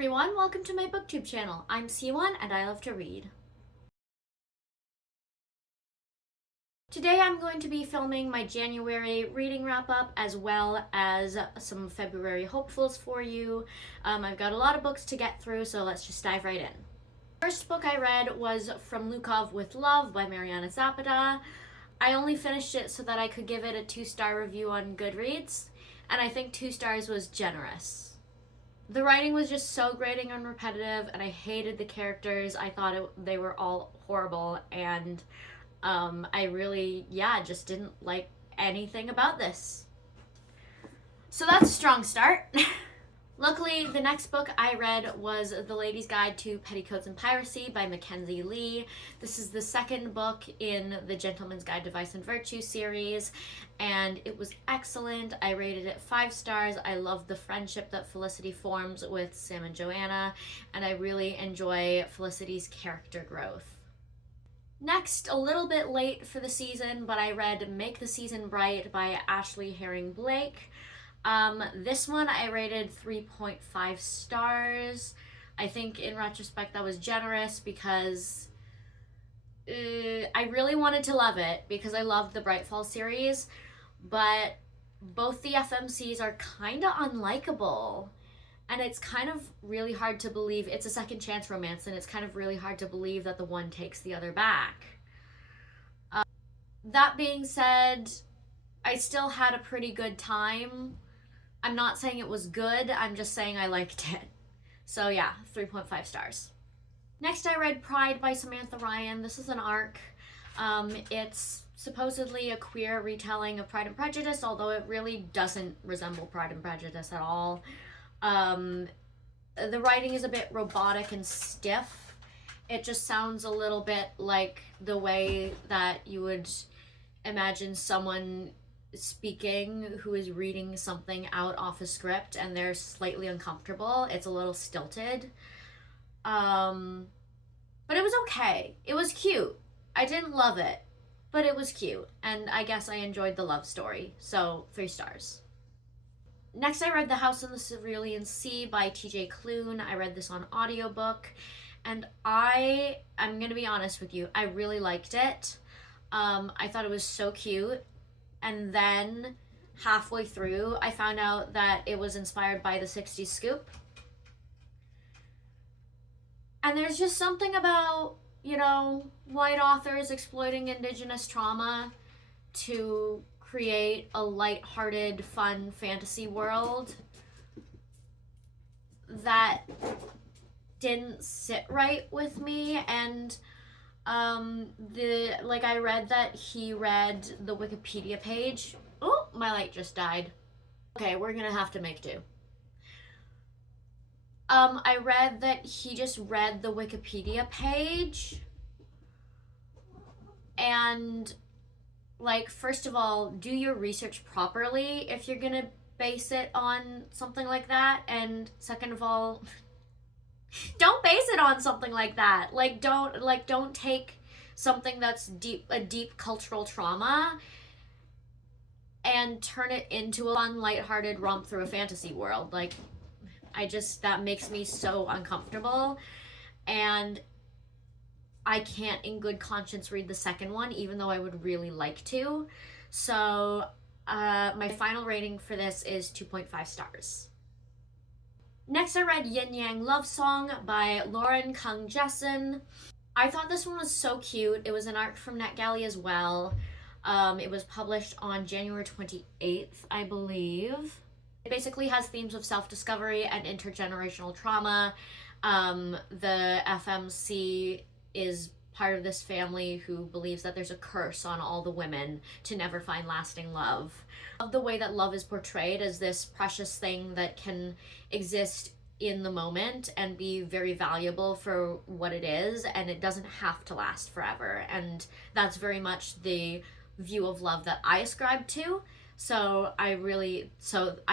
everyone, welcome to my booktube channel. I'm C1 and I love to read. Today I'm going to be filming my January reading wrap-up as well as some February hopefuls for you. I've got a lot of books to get through, so let's just dive right in. First book I read was From Lukov with Love by Mariana Zapata. I only finished it so that I could give it a 2-star review on Goodreads, and I think 2 stars was generous. The writing was just so grating and repetitive, and I hated the characters. I thought they were all horrible, and I really, just didn't like anything about this. So that's a strong start. Luckily, the next book I read was The Lady's Guide to Petticoats and Piracy by Mackenzie Lee. This is the second book in the Gentleman's Guide to Vice and Virtue series, and it was excellent. I rated it 5 stars. I love the friendship that Felicity forms with Sam and Joanna, and I really enjoy Felicity's character growth. Next, a little bit late for the season, but I read Make the Season Bright by Ashley Herring Blake. This one I rated 3.5 stars. I think in retrospect that was generous because I really wanted to love it because I loved the Brightfall series, but both the FMCs are kind of unlikable, and it's kind of really hard to believe. It's a second chance romance, and it's kind of really hard to believe that the one takes the other back. That being said, I still had a pretty good time. I'm not saying it was good, I'm just saying I liked it. So yeah, 3.5 stars. Next I read Pride by Samantha Ryan. This is an ARC. It's supposedly a queer retelling of Pride and Prejudice, although it really doesn't resemble Pride and Prejudice at all. The writing is a bit robotic and stiff. It just sounds a little bit like the way that you would imagine someone speaking who is reading something out off a script and they're slightly uncomfortable. It's a little stilted. But it was okay. It was cute. I didn't love it, but it was cute. And I guess I enjoyed the love story. So 3 stars. Next I read The House in the Cerulean Sea by TJ Klune. I read this on audiobook, and I'm gonna be honest with you, I really liked it. I thought it was so cute. And then halfway through, I found out that it was inspired by the 60s Scoop. And there's just something about, white authors exploiting Indigenous trauma to create a lighthearted, fun fantasy world that didn't sit right with me. And I read that he read the Wikipedia page. Oh, my light just died. Okay, we're gonna have to make do. I read that he just read the Wikipedia page, and first of all, do your research properly if you're gonna base it on something like that, and second of all, don't base it on something like that. Don't take something that's a deep cultural trauma and turn it into a fun, lighthearted romp through a fantasy world. That makes me so uncomfortable, and I can't in good conscience read the second one, even though I would really like to. So my final rating for this is 2.5 stars. Next I read Yin Yang Love Song by Lauren Kung Jessen. I thought this one was so cute. It was an ARC from NetGalley as well. It was published on January 28th, I believe. It basically has themes of self-discovery and intergenerational trauma. The FMC is part of this family who believes that there's a curse on all the women to never find lasting love. I love the way that love is portrayed as this precious thing that can exist in the moment and be very valuable for what it is, and it doesn't have to last forever. And that's very much the view of love that I ascribe to. So I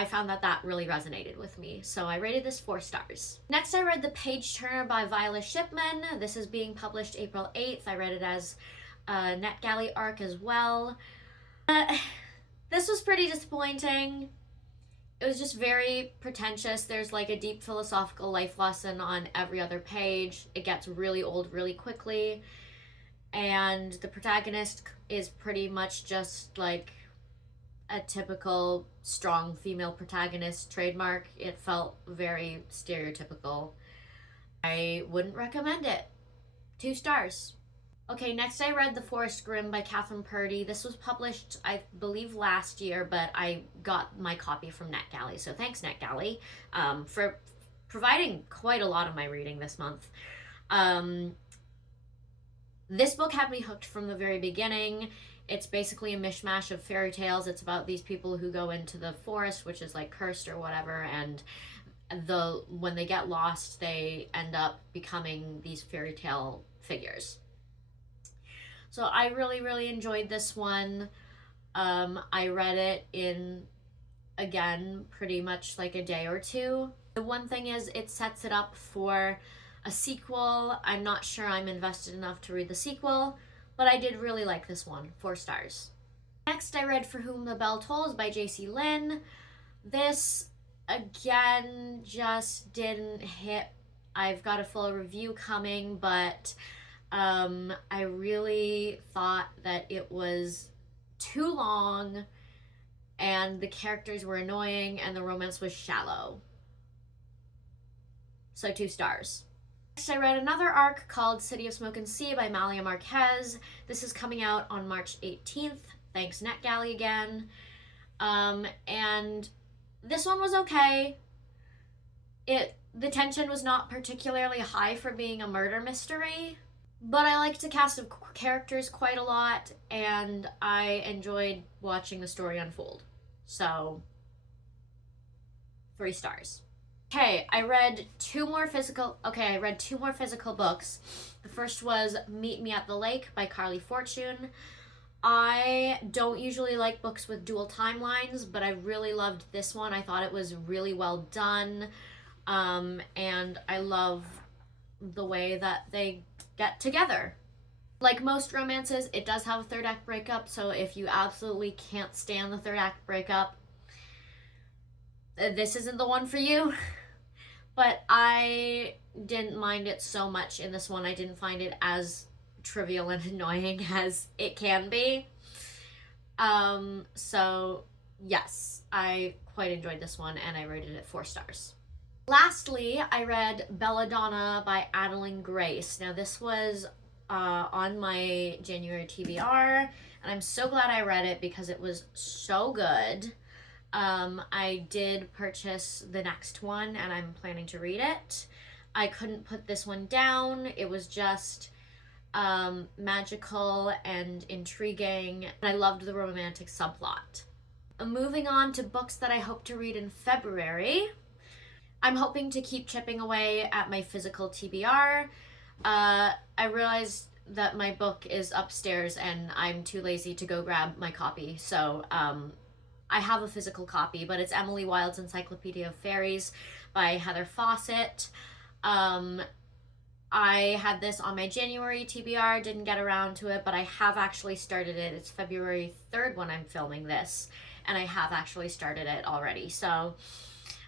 found that really resonated with me. So I rated this 4 stars. Next I read The Page Turner by Viola Shipman. This is being published April 8th. I read it as a NetGalley ARC as well. This was pretty disappointing. It was just very pretentious. There's like a deep philosophical life lesson on every other page. It gets really old really quickly. And the protagonist is pretty much just like a typical strong female protagonist trademark. It felt very stereotypical. I wouldn't recommend it. 2 stars. Okay, next I read The Forest Grimm by Catherine Purdy. This was published, I believe, last year, but I got my copy from NetGalley. So thanks, NetGalley, for providing quite a lot of my reading this month. This book had me hooked from the very beginning. It's basically a mishmash of fairy tales. It's about these people who go into the forest, which is like cursed or whatever, and when they get lost, they end up becoming these fairy tale figures. So I really, really enjoyed this one. I read it in, again, pretty much like a day or two. The one thing is it sets it up for a sequel. I'm not sure I'm invested enough to read the sequel, but I did really like this one. 4 stars. Next, I read For Whom the Bell Tolls by J.C. Lynn. This, again, just didn't hit. I've got a full review coming, but I really thought that it was too long and the characters were annoying and the romance was shallow. So 2 stars. Next, I read another arc called City of Smoke and Sea by Malia Marquez. This is coming out on March 18th. Thanks, NetGalley again. And this one was okay. The tension was not particularly high for being a murder mystery, but I liked the cast of characters quite a lot, and I enjoyed watching the story unfold. So, 3 stars. Okay, I read two more physical books. The first was Meet Me at the Lake by Carly Fortune. I don't usually like books with dual timelines, but I really loved this one. I thought it was really well done, and I love the way that they get together. Like most romances, it does have a third act breakup, so if you absolutely can't stand the third act breakup, this isn't the one for you. But I didn't mind it so much in this one. I didn't find it as trivial and annoying as it can be. So yes, I quite enjoyed this one and I rated it 4 stars. Lastly, I read Belladonna by Adeline Grace. Now this was on my January TBR, and I'm so glad I read it because it was so good. I did purchase the next one and I'm planning to read it. I couldn't put this one down. It was just magical and intriguing. I loved the romantic subplot. Moving on to books that I hope to read in February. I'm hoping to keep chipping away at my physical TBR. I realized that my book is upstairs and I'm too lazy to go grab my copy, so I have a physical copy, but it's Emily Wilde's Encyclopedia of Fairies by Heather Fawcett. I had this on my January TBR, didn't get around to it, but I have actually started it. It's February 3rd when I'm filming this, and I have actually started it already. So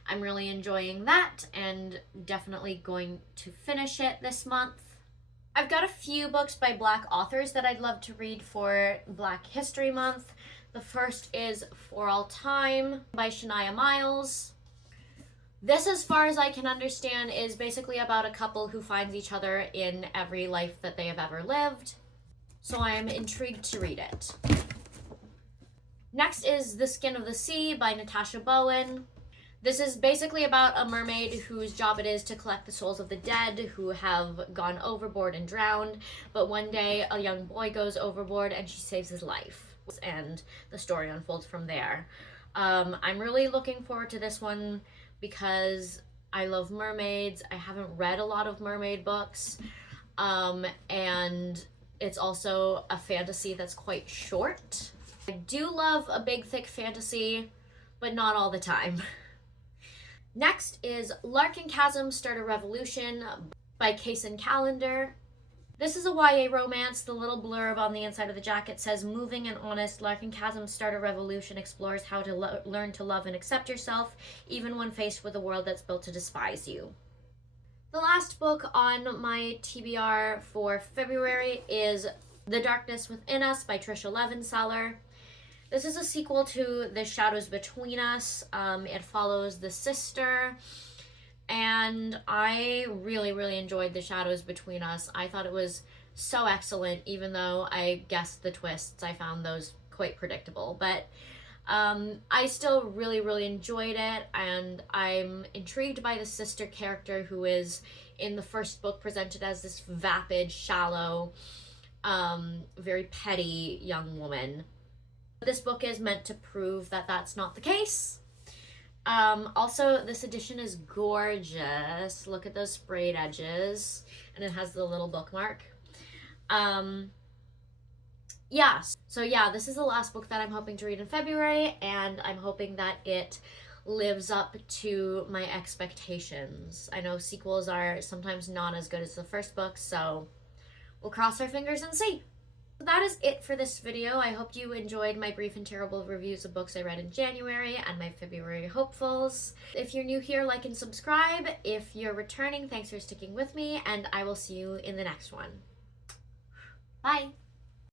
I'm really enjoying that and definitely going to finish it this month. I've got a few books by Black authors that I'd love to read for Black History Month. The first is For All Time by Shania Miles. This, as far as I can understand, is basically about a couple who finds each other in every life that they have ever lived. So I am intrigued to read it. Next is The Skin of the Sea by Natasha Bowen. This is basically about a mermaid whose job it is to collect the souls of the dead who have gone overboard and drowned, but one day a young boy goes overboard and she saves his life. And the story unfolds from there. I'm really looking forward to this one because I love mermaids. I haven't read a lot of mermaid books, and it's also a fantasy that's quite short. I do love a big, thick fantasy, but not all the time. Next is Larkin Chasm Start a Revolution by Kacen Callender. This is a YA romance. The little blurb on the inside of the jacket says, "Moving and honest, Larkin Chasm Start a Revolution explores how to learn to love and accept yourself, even when faced with a world that's built to despise you." The last book on my TBR for February is The Darkness Within Us by Tricia Levenseller. This is a sequel to The Shadows Between Us. It follows the sister, and I really, really enjoyed The Shadows Between Us. I thought it was so excellent, even though I guessed the twists. I found those quite predictable, but I still really, really enjoyed it, and I'm intrigued by the sister character, who is in the first book presented as this vapid, shallow, very petty young woman. This book is meant to prove that that's not the case. Also, this edition is gorgeous. Look at those sprayed edges, and it has the little bookmark. Yeah, so yeah, this is the last book that I'm hoping to read in February, and I'm hoping that it lives up to my expectations. I know sequels are sometimes not as good as the first book, so we'll cross our fingers and see. That is it for this video. I hope you enjoyed my brief and terrible reviews of books I read in January and my February hopefuls. If you're new here, like and subscribe. If you're returning, thanks for sticking with me, and I will see you in the next one. Bye!